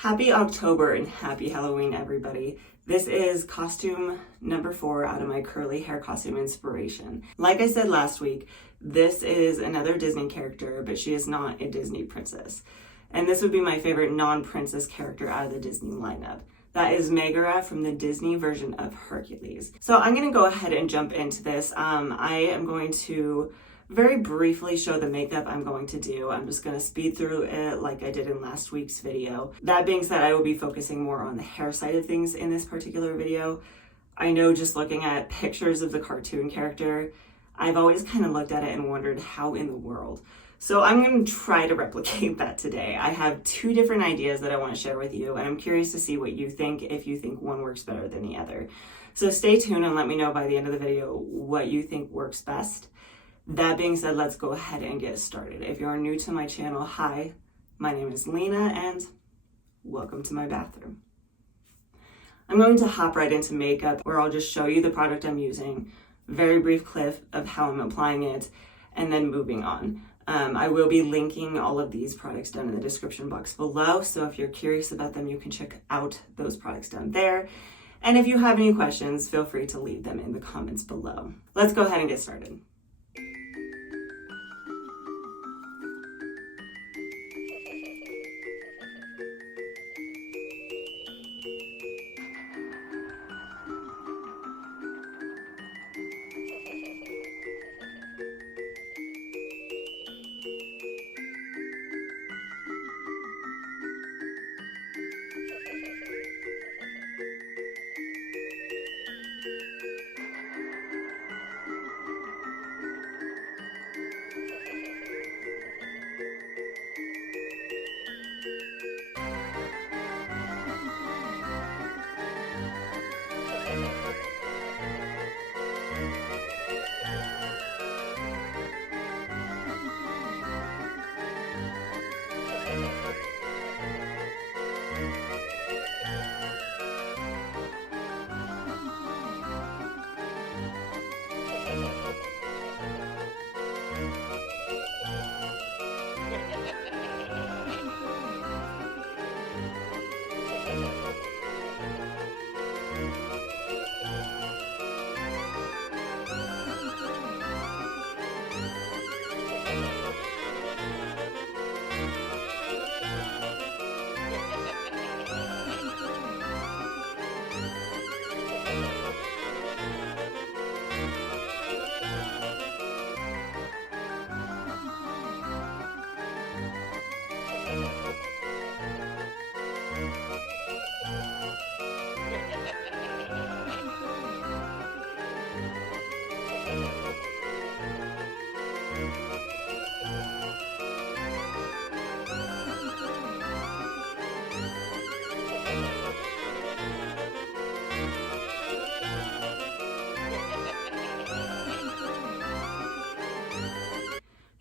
Happy October and happy Halloween, everybody. This is costume number 4 out of my curly hair costume inspiration. Like I said last week, this is another Disney character, but she is not a Disney princess. And this would be my favorite non-princess character out of the Disney lineup. That is Megara from the Disney version of Hercules. So I'm gonna go ahead and jump into this. I am going to very briefly show the makeup I'm going to do. I'm just going to speed through it like I did in last week's video. That being said, I will be focusing more on the hair side of things in this particular video. I know just looking at pictures of the cartoon character, I've always kind of looked at it and wondered how in the world. So I'm going to try to replicate that today. I have 2 different ideas that I want to share with you, and I'm curious to see what you think, if you think one works better than the other. So stay tuned and let me know by the end of the video what you think works best. That being said, let's go ahead and get started. If you are new to my channel, hi, my name is Lena and welcome to my bathroom. I'm going to hop right into makeup where I'll just show you the product I'm using, very brief clip of how I'm applying it, and then moving on. I will be linking all of these products down in the description box below, so if you're curious about them, you can check out those products down there. And if you have any questions, feel free to leave them in the comments below. Let's go ahead and get started.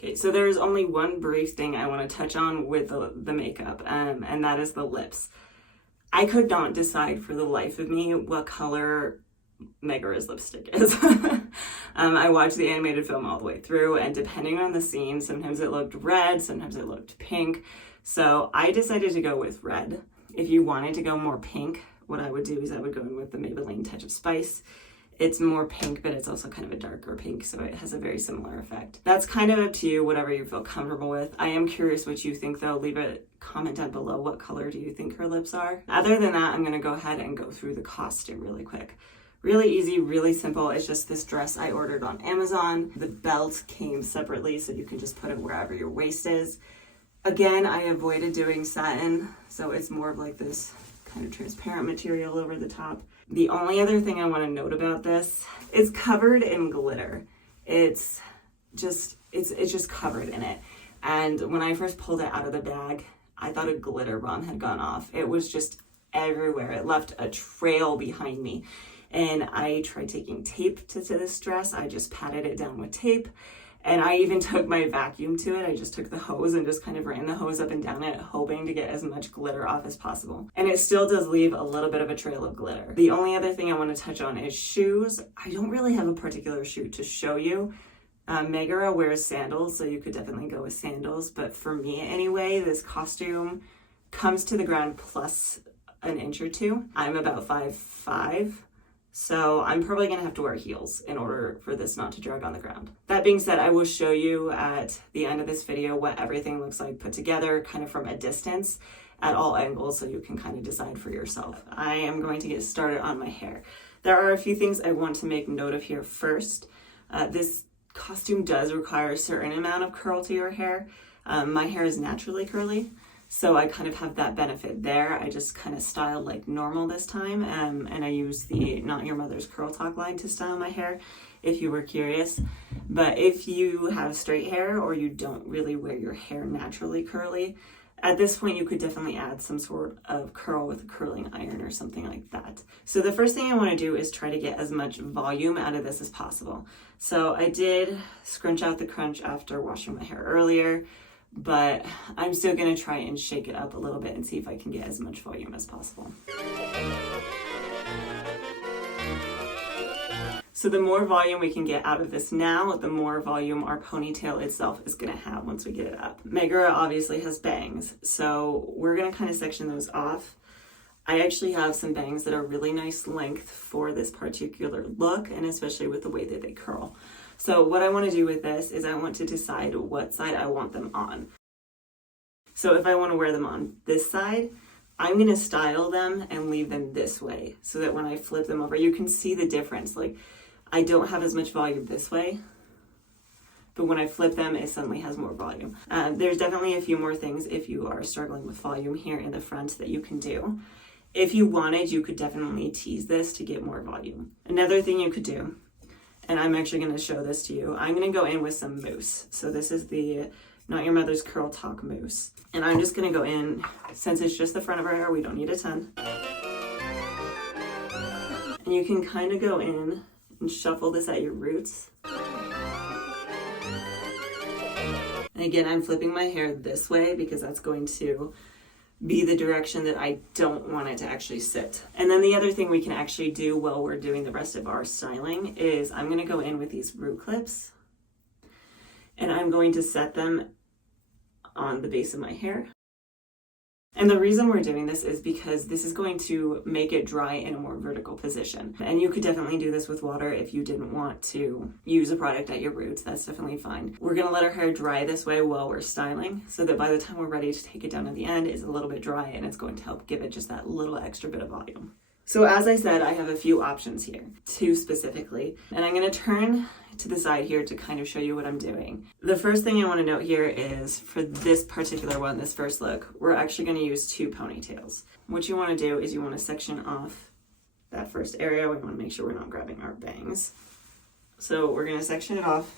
Okay, so there's only one brief thing I want to touch on with the makeup, and that is the lips. I could not decide for the life of me what color Megara's lipstick is. I watched the animated film all the way through, and depending on the scene, sometimes it looked red, sometimes it looked pink. So I decided to go with red. If you wanted to go more pink, what I would do is I would go in with the Maybelline Touch of Spice. It's more pink, but it's also kind of a darker pink, so it has a very similar effect. That's kind of up to you, whatever you feel comfortable with. I am curious what you think though. Leave a comment down below. What color do you think her lips are? Other than that, I'm gonna go ahead and go through the costume really quick. Really easy, really simple. It's just this dress I ordered on Amazon. The belt came separately, so you can just put it wherever your waist is. Again, I avoided doing satin, so it's more of like this kind of transparent material over the top. The only other thing I want to note about this is covered in glitter. It's just covered in it. And when I first pulled it out of the bag, I thought a glitter bomb had gone off. It was just everywhere. It left a trail behind me. And I tried taking tape to this dress. I just patted it down with tape. And I even took my vacuum to it. I just took the hose and just kind of ran the hose up and down it, hoping to get as much glitter off as possible. And it still does leave a little bit of a trail of glitter. The only other thing I want to touch on is shoes. I don't really have a particular shoe to show you. Megara wears sandals, so you could definitely go with sandals. But for me anyway, this costume, comes to the ground plus an inch or two. I'm about 5'5", so I'm probably gonna have to wear heels in order for this not to drag on the ground. That being said, I will show you at the end of this video what everything looks like put together, kind of from a distance at all angles, so you can kind of decide for yourself. I am going to get started on my hair. There are a few things I want to make note of here first. This costume does require a certain amount of curl to your hair. My hair is naturally curly, so I kind of have that benefit there. I just kind of styled like normal this time, and I use the Not Your Mother's Curl Talk line to style my hair, if you were curious. But if you have straight hair or you don't really wear your hair naturally curly, at this point you could definitely add some sort of curl with a curling iron or something like that. So the first thing I want to do is try to get as much volume out of this as possible. So I did scrunch out the crunch after washing my hair earlier, but I'm still going to try and shake it up a little bit and see if I can get as much volume as possible. So the more volume we can get out of this now, the more volume our ponytail itself is going to have once we get it up. Megara obviously has bangs, so we're going to kind of section those off. I actually have some bangs that are really nice length for this particular look, and especially with the way that they curl. So what I want to do with this is I want to decide what side I want them on. So if I want to wear them on this side, I'm going to style them and leave them this way so that when I flip them over, you can see the difference. Like, I don't have as much volume this way, but when I flip them, it suddenly has more volume. There's definitely a few more things if you are struggling with volume here in the front that you can do. If you wanted, you could definitely tease this to get more volume. Another thing you could do, and I'm actually going to show this to you, I'm going to go in with some mousse. So this is the Not Your Mother's Curl Talk mousse. And I'm just going to go in, since it's just the front of our hair, we don't need a ton. And you can kind of go in and shuffle this at your roots. And again, I'm flipping my hair this way because that's going to be the direction that I don't want it to actually sit. And then the other thing we can actually do while we're doing the rest of our styling is I'm going to go in with these root clips and I'm going to set them on the base of my hair. And the reason we're doing this is because this is going to make it dry in a more vertical position. And you could definitely do this with water if you didn't want to use a product at your roots. That's definitely fine. We're going to let our hair dry this way while we're styling so that by the time we're ready to take it down at the end, it's a little bit dry and it's going to help give it just that little extra bit of volume. So as I said, I have a few options here, two specifically, and I'm going to turn to the side here to kind of show you what I'm doing. The first thing I want to note here is for this particular one, this first look, we're actually going to use two ponytails. What you want to do is you want to section off that first area. We want to make sure we're not grabbing our bangs. So we're going to section it off,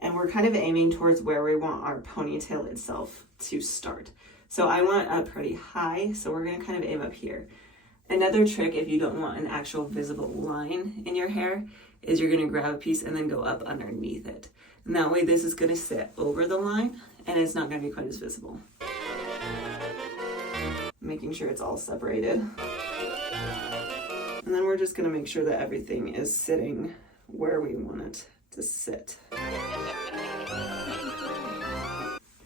and we're kind of aiming towards where we want our ponytail itself to start. So I want it pretty high, so we're going to kind of aim up here. Another trick, if you don't want an actual visible line in your hair, is you're going to grab a piece and then go up underneath it. And that way this is going to sit over the line and it's not going to be quite as visible. Making sure it's all separated. And then we're just going to make sure that everything is sitting where we want it to sit.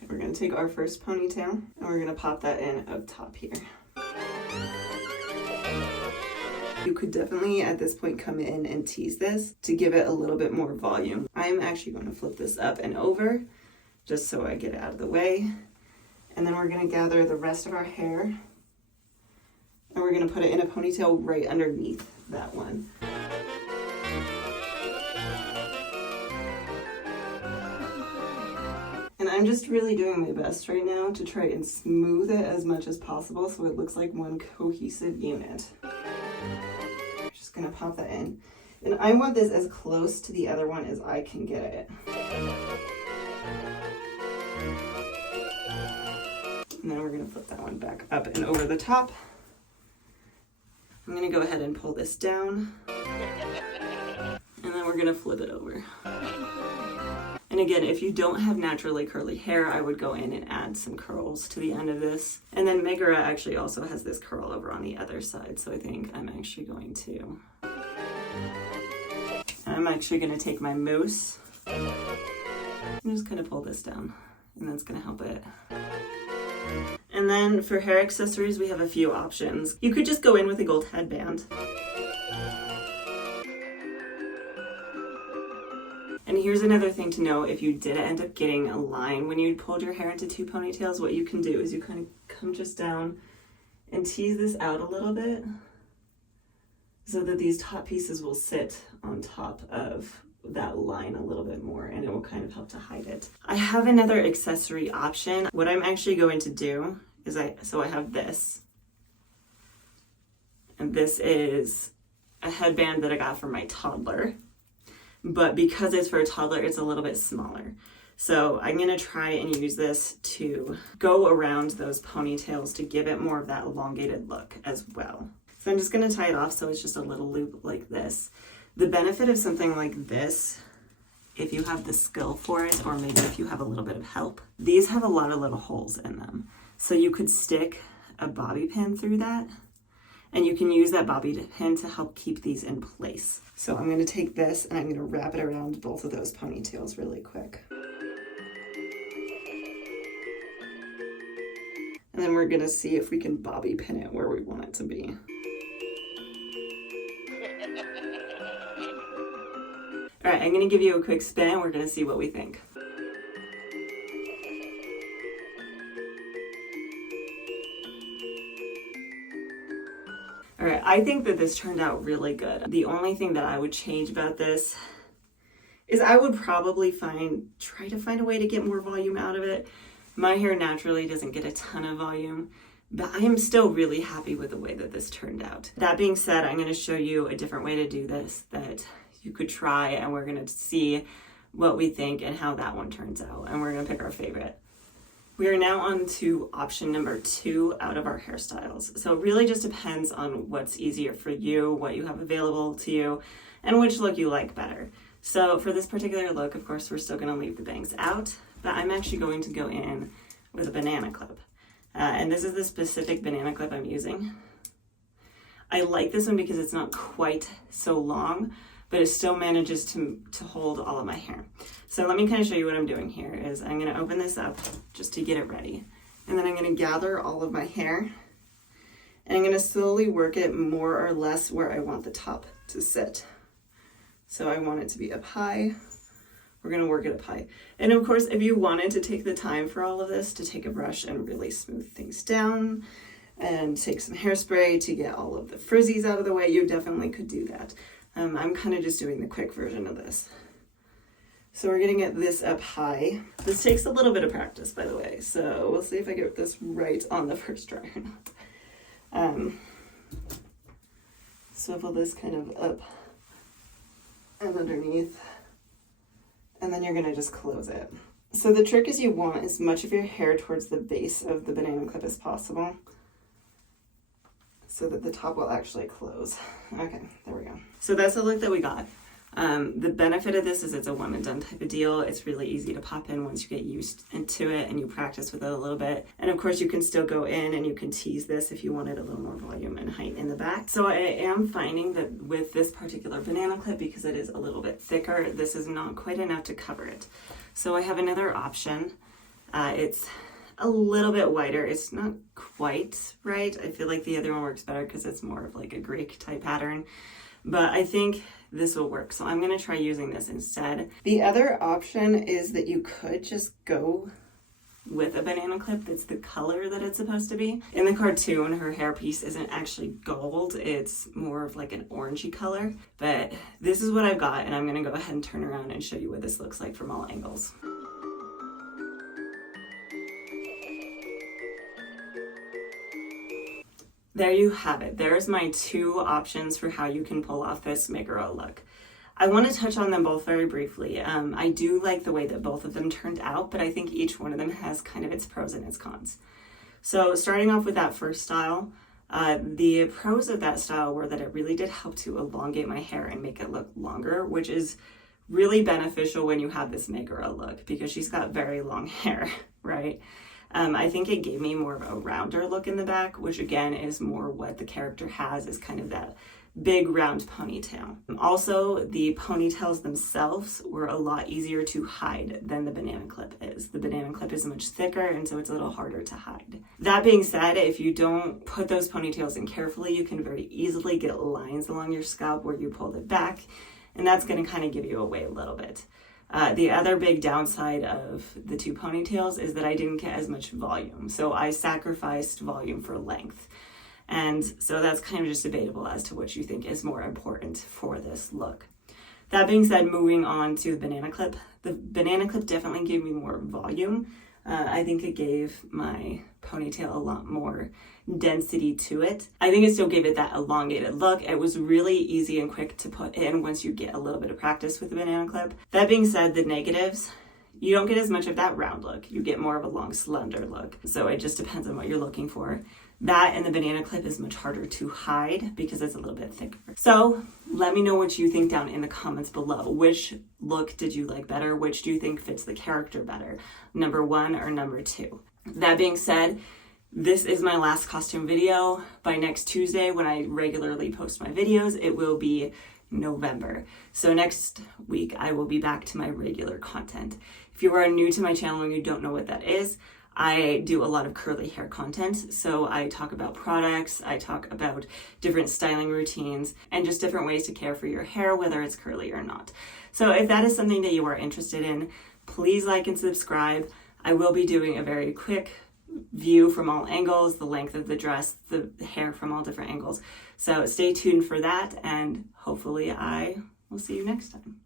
We're going to take our first ponytail and we're going to pop that in up top here. You could definitely at this point come in and tease this to give it a little bit more volume. I'm actually going to flip this up and over just so I get it out of the way. And then we're going to gather the rest of our hair and we're going to put it in a ponytail right underneath that one. And I'm just really doing my best right now to try and smooth it as much as possible so it looks like one cohesive unit. Just gonna pop that in. And I want this as close to the other one as I can get it. And then we're gonna flip that one back up and over the top. I'm gonna go ahead and pull this down. And then we're gonna flip it over. And again, if you don't have naturally curly hair, I would go in and add some curls to the end of this. And then Megara actually also has this curl over on the other side. So I think I'm actually going to take my mousse. I'm just gonna pull this down and that's gonna help it. And then for hair accessories, we have a few options. You could just go in with a gold headband. And here's another thing to know: if you did end up getting a line when you pulled your hair into 2 ponytails, what you can do is you kind of come just down and tease this out a little bit so that these top pieces will sit on top of that line a little bit more, and it will kind of help to hide it. I have another accessory option. What I'm actually going to do is I have this, and this is a headband that I got from my toddler, but because it's for a toddler, it's a little bit smaller. So I'm gonna try and use this to go around those ponytails to give it more of that elongated look as well. So I'm just gonna tie it off so it's just a little loop like this. The benefit of something like this, if you have the skill for it, or maybe if you have a little bit of help, these have a lot of little holes in them. So you could stick a bobby pin through that, and you can use that bobby pin to help keep these in place. So I'm gonna take this and I'm gonna wrap it around both of those ponytails really quick. And then we're gonna see if we can bobby pin it where we want it to be. All right, I'm gonna give you a quick spin and we're gonna see what we think. All right, I think that this turned out really good. The only thing that I would change about this is I would probably try to find a way to get more volume out of it. My hair naturally doesn't get a ton of volume, but I am still really happy with the way that this turned out. That being said, I'm gonna show you a different way to do this that you could try, and we're gonna see what we think and how that one turns out, and we're gonna pick our favorite. We are now on to option number 2 out of our hairstyles. So it really just depends on what's easier for you, what you have available to you, and which look you like better. So for this particular look, of course, we're still gonna leave the bangs out, but I'm actually going to go in with a banana clip. And this is the specific banana clip I'm using. I like this one because it's not quite so long, but it still manages to hold all of my hair. So let me kind of show you what I'm doing here. Is I'm gonna open this up just to get it ready. And then I'm gonna gather all of my hair, and I'm gonna slowly work it more or less where I want the top to sit. So I want it to be up high. We're gonna work it up high. And of course, if you wanted to take the time for all of this, to take a brush and really smooth things down and take some hairspray to get all of the frizzies out of the way, you definitely could do that. I'm kind of just doing the quick version of this. So we're getting this up high. This takes a little bit of practice, by the way, so we'll see if I get this right on the first try or not. Swivel this kind of up and underneath, and then you're gonna just close it. So the trick is you want as much of your hair towards the base of the banana clip as possible, so that the top will actually close. Okay, there we go. So that's the look that we got. The benefit of this is it's a one and done type of deal. It's really easy to pop in once you get used to it and you practice with it a little bit. And of course you can still go in and you can tease this if you wanted a little more volume and height in the back. So I am finding that with this particular banana clip, because it is a little bit thicker, this is not quite enough to cover it. So I have another option. It's a little bit wider. It's not quite right. I feel like the other one works better because it's more of like a Greek type pattern, but I think this will work. So I'm going to try using this instead. The other option is that you could just go with a banana clip that's the color that it's supposed to be. In the cartoon, her hairpiece isn't actually gold. It's more of like an orangey color, but this is what I've got, and I'm going to go ahead and turn around and show you what this looks like from all angles. There you have it. There's my 2 options for how you can pull off this Megara look. I want to touch on them both very briefly. I do like the way that both of them turned out, but I think each one of them has kind of its pros and its cons. So starting off with that first style, the pros of that style were that it really did help to elongate my hair and make it look longer, which is really beneficial when you have this Megara look because she's got very long hair, right? I think it gave me more of a rounder look in the back, which again is more what the character has, is kind of that big round ponytail. Also, the ponytails themselves were a lot easier to hide than the banana clip is. The banana clip is much thicker, and so it's a little harder to hide. That being said, if you don't put those ponytails in carefully, you can very easily get lines along your scalp where you pulled it back, and that's going to kind of give you away a little bit. The other big downside of the two ponytails is that I didn't get as much volume, so I sacrificed volume for length. And so that's kind of just debatable as to what you think is more important for this look. That being said, moving on to the banana clip. The banana clip definitely gave me more volume. I think it gave my ponytail a lot more density to it. I think it still gave it that elongated look. It was really easy and quick to put in once you get a little bit of practice with the banana clip. That being said, the negatives, you don't get as much of that round look. You get more of a long, slender look. So it just depends on what you're looking for. That and the banana clip is much harder to hide because it's a little bit thicker. So let me know what you think down in the comments below. Which look did you like better? Which do you think fits the character better? Number 1 or number 2? That being said, this is my last costume video. By next Tuesday, when I regularly post my videos, it will be November. So next week, I will be back to my regular content. If you are new to my channel and you don't know what that is, I do a lot of curly hair content. So I talk about products, I talk about different styling routines, and just different ways to care for your hair, whether it's curly or not. So if that is something that you are interested in, please like and subscribe. I will be doing a very quick view from all angles, the length of the dress, the hair from all different angles. So stay tuned for that, and hopefully I will see you next time.